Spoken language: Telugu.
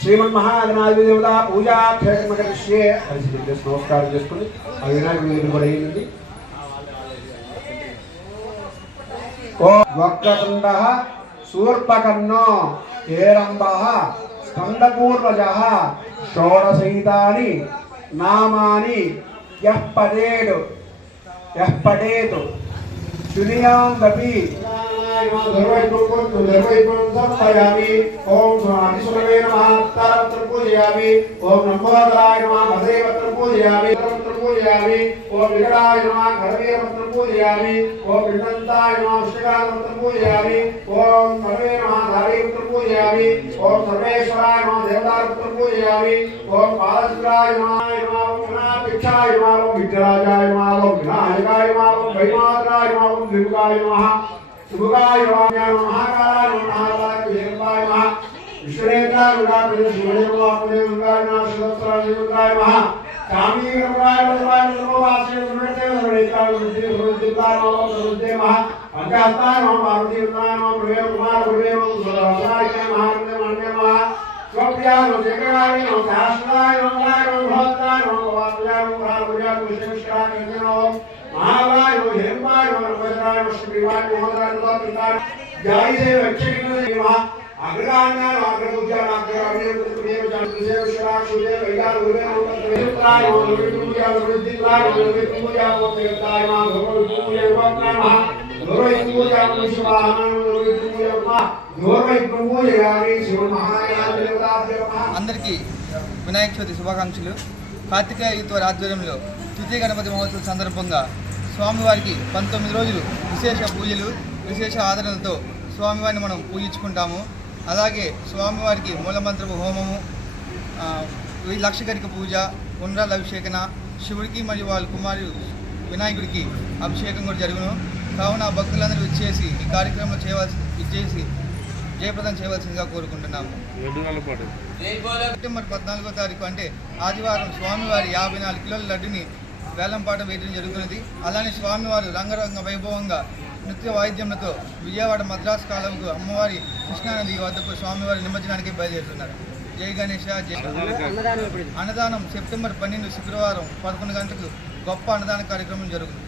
శ్రీమన్మహాగణాది దేవతా పూజా క్షేమ కరిష్యే కలిసి చెప్పేసి నమస్కారం చేసుకుని ఆ వినాయకుడి దగ్గర కూడా అయ్యింది వక్రతుండ శూర్పకర్ణో హేరంబ స్కందపూర్వజ షోడశైతాని నామాని యః పడేడు యః పడేతు శృణుయాందపి ఓం స్వామి సురవే నమః. తారవత్ర పూజయామి ఓం నంబోదరాయ నమః. మదేవత్ర పూజయామి తంత్ర పూజయామి ఓం వికటాయ నమః. కరవీరవత్ర పూజయామి ఓం వినంతాయ నమః. విష్ణుకారవత్ర పూజయామి ఓం సర్వే నమః. ధారీవత్ర పూజయామి ఓం సర్వేశ్వరాయ నమః. దేవతావత్ర పూజయామి ఓం పాదశురాయ నమః. నమః. ఓం నమః. విఘ్నరాజాయ నమః. వినాయకాయ నమః. వైమాత్రాయ నమః. ఓం నమః. శుభకాయ నమః మహాకాయ నమః మహాకాయ వీరపాయ నమః విశ్వనేత్రాయ నమః శివదేవాయ నమః శివస్త్రాయ నమః కామీకరాయ నమః నమోవాసే సుమతే సురేతాయ నమః సురేతాయ నమః సురేతే పంచాస్తాయ కుమార స్వప్యాయ శాస్త్రాయ నమః అందరికీ వినాయక చవితి శుభాకాంక్షలు. కార్తికేయ ఆధ్వర్యంలో తృతీయ గణపతి మహోత్సవం సందర్భంగా స్వామివారికి పంతొమ్మిది రోజులు విశేష పూజలు విశేష ఆదరణతో స్వామివారిని మనం పూజించుకుంటాము. అలాగే స్వామివారికి మూలమంత్రపు హోమము లక్షగరిక పూజ ఉండ్రాల అభిషేకన శివుడికి మరియు వాళ్ళ కుమారు వినాయకుడికి అభిషేకం కూడా జరుగును. కావున భక్తులందరూ ఇచ్చేసి ఈ కార్యక్రమంలో చేయవలసి ఇచ్చేసి జయప్రదం చేయవలసిందిగా కోరుకుంటున్నాము. సెప్టెంబర్ పద్నాలుగో తారీఖు అంటే ఆదివారం స్వామివారి యాభై నాలుగు కిలోల లడ్డుని వేలంపాట వేయడం జరుగుతున్నది. అలానే స్వామివారు రంగరంగ వైభవంగా నృత్య వాయిద్యములతో విజయవాడ మద్రాసు కాలంకు అమ్మవారి కృష్ణానది వద్దకు స్వామివారి నిమజ్జనానికి బయలుదేరుతున్నారు. జై గణేష జై అన్నదానం సెప్టెంబర్ పన్నెండు శుక్రవారం పదకొండు గంటలకు గొప్ప అన్నదాన కార్యక్రమం జరుగుతుంది.